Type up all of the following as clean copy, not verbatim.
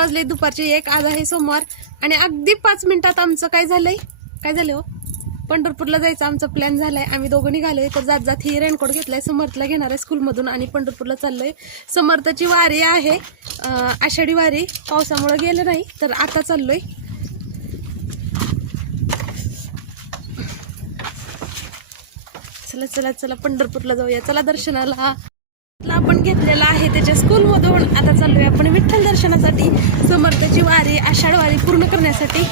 वाजले दुपारचे 1. आज आहे सोमवार आणि अगदी 5 मिनिटात आमचं काय झालंय हो, पंढरपूरला जायचं आमचा प्लॅन झालाय. आम्ही दोघं निघालोय. तर जात जात ही रेनकोट घेतलाय, समर्थला घेणार आहे स्कूलमधून आणि पंढरपूरला चाललोय. समर्थची वारी आहे, आषाढी वारी. पावसामुळे गेलं नाही तर आता चाललोय. चला चला चला पंढरपूरला जाऊया. चला दर्शनाला. आपण घेतलेला आहे त्याच्या स्कूलमधून. आता चाललोय आपण विठ्ठल दर्शनासाठी, समर्थची वारी, आषाढ वारी पूर्ण करण्यासाठी.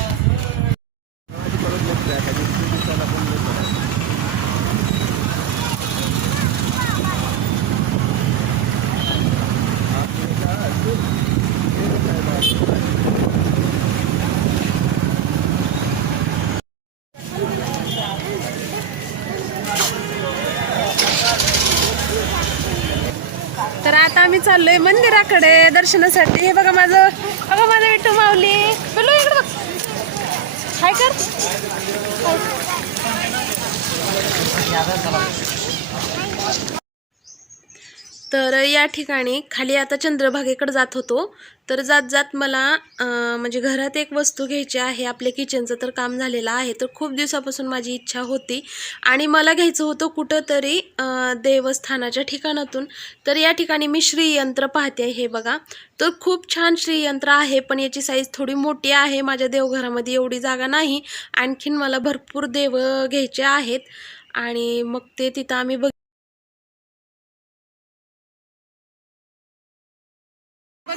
तर आता आम्ही चाललोय मंदिराकडे दर्शनासाठी. हे बघा माझं विठ्ठल माऊली. बोलो इकडे बघ. हाय कर. तर या ठिकाणी खाली आता चंद्रभागेकडे जात होतो. तर जात जात मला म्हणजे घरात एक वस्तू घ्यायची आहे. आपल्या किचनचं तर काम झालेलं आहे. तर खूप दिवसापासून माझी इच्छा होती आणि मला घ्यायचं होतं कुठंतरी देवस्थानाच्या ठिकाणातून. तर या ठिकाणी मी श्रीयंत्र पाहते. हे बघा, तर खूप छान श्रीयंत्र आहे, पण याची साईज थोडी मोठी आहे. माझ्या देवघरामध्ये एवढी जागा नाही. आणखीन मला भरपूर देव घ्यायचे आहेत आणि मग ते तिथं आम्ही बघा.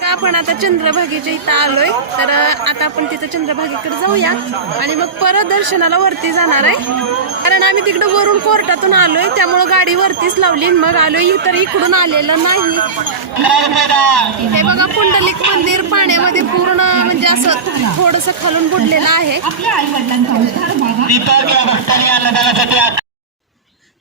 आपण आता चंद्रभागेच्या इथं आलोय. तर आता आपण तिथं चंद्रभागेकडे जाऊया आणि मग परत दर्शनाला वरती जाणार आहे. कारण आम्ही तिकडे वरून कोर्टातून आलोय, त्यामुळं गाडी वरतीच लावली मग आलोय. तर इकडून आलेलं नाही. हे बघा, पुंडलिक मंदिर पाण्यामध्ये पूर्ण म्हणजे असं थोडंसं खालून बुडलेलं आहे.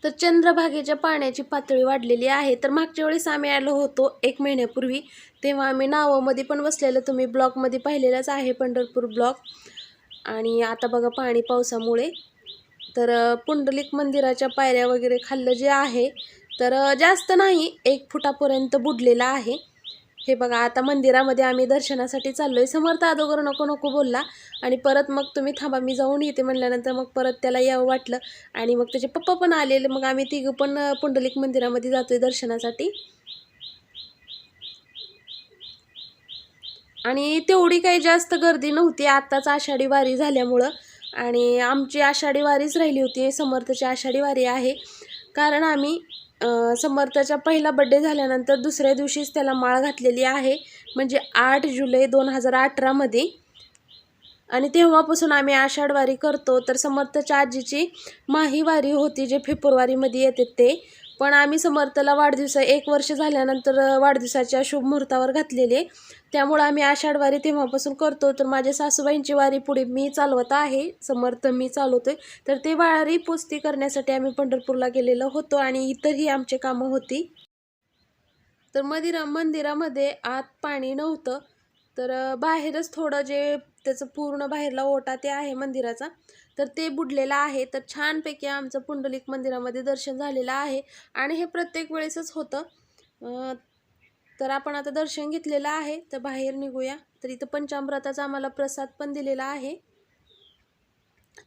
तर चंद्रभागेच्या पाण्याची पातळी वाढलेली आहे. तर मागच्या वेळेस आम्ही आलो होतो 1 महिन्यापूर्वी, तेव्हा आम्ही नावामध्ये पण बसलेलं, तुम्ही ब्लॉगमध्ये पाहिलेलंच आहे, पंढरपूर ब्लॉग. आणि आता बघा पाणी पावसामुळे. तर पुंडलिक मंदिराच्या पायऱ्या वगैरे खाल्लं जे आहे तर जास्त नाही, 1 फुटापर्यंत बुडलेला आहे. हे बघा, आता मंदिरामध्ये आम्ही दर्शनासाठी चाललोय. समर्थ अगोदर नको नको बोलला आणि परत मग तुम्ही थांबा मी जाऊन येते म्हणल्यानंतर मग परत त्याला यावं वाटलं आणि मग त्याचे पप्पा पण आलेले. मग आम्ही तिघं पण पुंडलिक मंदिरामध्ये जातोय दर्शनासाठी. आणि तेवढी काही जास्त गर्दी नव्हती, आत्ताच आषाढी वारी झाल्यामुळं. आणि आमची आषाढी वारीच राहिली होती, समर्थची आषाढी वारी आहे. कारण आम्ही समर्थाचा पहिला बड्डे झाल्यानंतर दुसऱ्या दिवशीच त्याला माळ घातलेली आहे, म्हणजे 8 जुलै 2018 मध्ये. आणि तेव्हापासून आम्ही आषाढ वारी करतो. तर समर्थच्या आजीची माही वारी होती, जे फेब्रुवारीमध्ये येते ते. पण आम्ही समर्थला वाढदिवस 1 वर्ष झाल्यानंतर वाढदिवसाच्या शुभ मुहूर्तावर घातलेले, त्यामुळे आम्ही आषाढ वारी तेव्हापासून करतो. तर माझ्या सासूबाईंची वारी पुढे मी चालवत आहे, समर्थ मी चालवतोय. तर ते वारी पुस्ती करण्यासाठी आम्ही पंढरपूरला गेलेलो होतो आणि इतरही आमचे कामं होती. तर मंदिरामध्ये आत पाणी नव्हतं, तर बाहेरच थोडं जे त्याचं पूर्ण बाहेरला ओटा ते आहे मंदिराचा, तर ते बुडलेलं आहे. तर छानपैकी आमचं पुंडलिक मंदिरामध्ये दर्शन झालेलं आहे आणि हे प्रत्येक वेळेसच होतं. तर आपण आता दर्शन घेतलेलं आहे. तर बाहेर निघूया. तर इथं पंचामृताचा आम्हाला प्रसाद पण दिलेला आहे.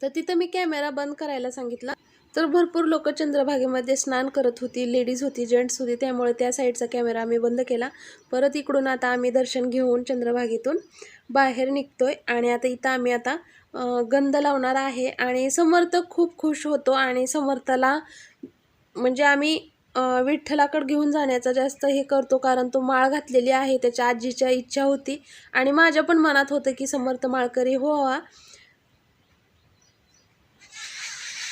तर तिथं मी कॅमेरा बंद करायला सांगितला. तर भरपूर लोक चंद्रभागेमध्ये स्नान करत होती, लेडीज होती, जेंट्स होती, त्यामुळे त्या साईडचा कॅमेरा आम्ही बंद केला. परत इकडून आता आम्ही दर्शन घेऊन चंद्रभागेतून बाहेर निघतोय आणि आता इथं आम्ही आता गंध लावणार आहे. आणि समर्थ खूप खुश होतो आणि समर्थाला म्हणजे आम्ही विठ्ठलाकडे घेऊन जाण्याचा जास्त हे करतो, कारण तो माळ घातलेली आहे, त्याच्या आजीच्या इच्छा होती आणि माझ्या पण मनात होतं की समर्थ माळकरी व्हावा.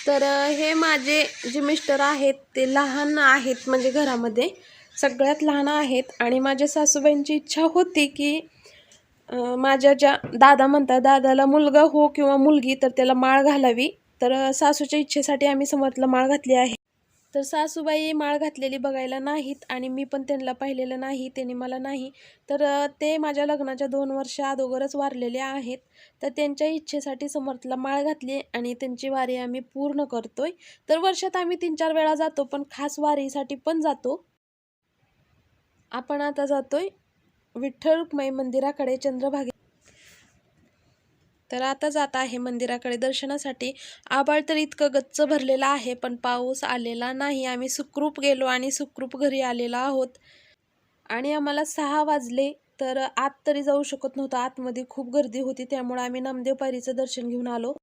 तर हे माझे जे मिस्टर आहेत ते लहान आहेत, म्हणजे घरामध्ये सगळ्यात लहान आहेत. आणि माझ्या सासूबाईंची इच्छा होती की माझ्या ज्या दादा म्हणतात, दादाला मुलगा हो किंवा मुलगी, तर त्याला माळ घालावी. तर सासूच्या इच्छेसाठी आम्ही समर्थला माळ घातली आहे. तर सासूबाई माळ घातलेली बघायला नाहीत आणि मी पण त्यांना पाहिलेलं नाही, त्यांनी मला नाही. तर ते माझ्या लग्नाच्या 2 वर्ष अगोदरच वारलेले आहेत. तर त्यांच्या इच्छेसाठी समर्थला माळ घातली आणि त्यांची वारी आम्ही पूर्ण करतोय. तर वर्षात आम्ही 3-4 वेळा जातो, पण खास वारीसाठी पण जातो. आपण आता जातोय विठ्ठल रुक्माई मंदिराकडे चंद्रभागे. तर आता जात आहे मंदिराकडे दर्शनासाठी. आभाळ तर इतकं गच्च भरलेलं आहे पण पाऊस आलेला नाही. आम्ही सुखरूप गेलो आणि सुखरूप घरी आलेलो आहोत. आणि आम्हाला 6 वाजले तर आत तरी जाऊ शकत नव्हतं. आतमध्ये खूप गर्दी होती त्यामुळे आम्ही नामदेव पायरीचं दर्शन घेऊन आलो.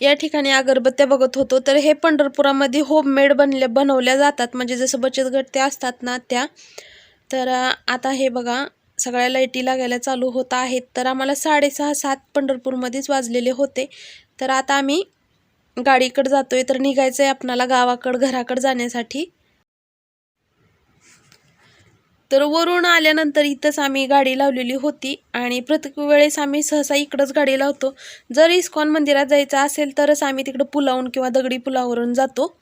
या ठिकाणी अगरबत्त्या बघत होतो. तर हे पंढरपुरामध्ये होममेड बनवल्या जातात, म्हणजे जसं बचत गट ते असतात ना त्या. तर आता हे बघा सगळ्या लाईटी लागायला चालू होत आहेत. तर आम्हाला 6:30-7 पंढरपूरमध्येच वाजलेले होते. तर आता आम्ही गाडीकडे जातोय. तर निघायचं आहे आपणाला गावाकडं घराकडे जाण्यासाठी. तर वरून आल्यानंतर इथंच आम्ही गाडी लावलेली होती आणि प्रत्येक वेळेस आम्ही सहसा इकडंच गाडी लावतो. जर इस्कॉन मंदिरात जायचं असेल तरच आम्ही तिकडं पुलावरून किंवा दगडी पुलावरून जातो.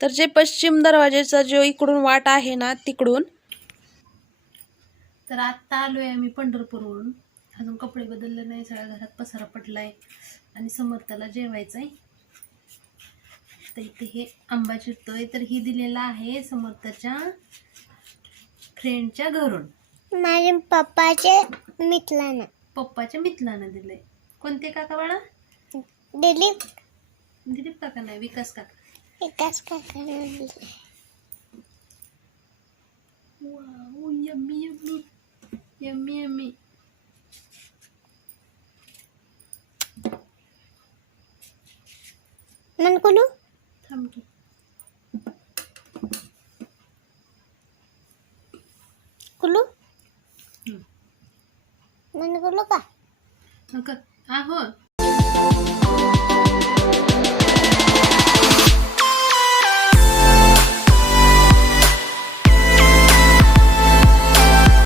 तर जे पश्चिम दरवाजेचा जो इकडून वाट आहे ना तिकडून. तर आत्ता आलोय आम्ही पंढरपूरवरून. अजून कपडे बदलले नाही, सगळ्या घरात पसारा पडलाय आणि समर्थाला जेवायचंय. तर इथे हे आंबा चिरतोय. तर ही दिलेला आहे समर्थाच्या फ्रेंडच्या घरून. माझ्या पप्पाच्या मित्रानं दिलंय. कोणते काका बाळा? दिलीप काका नाही, विकास काका. Wow, yummy yummy yummy yummy. मन कुलू थांब की. कुलू मन कुलू का आहो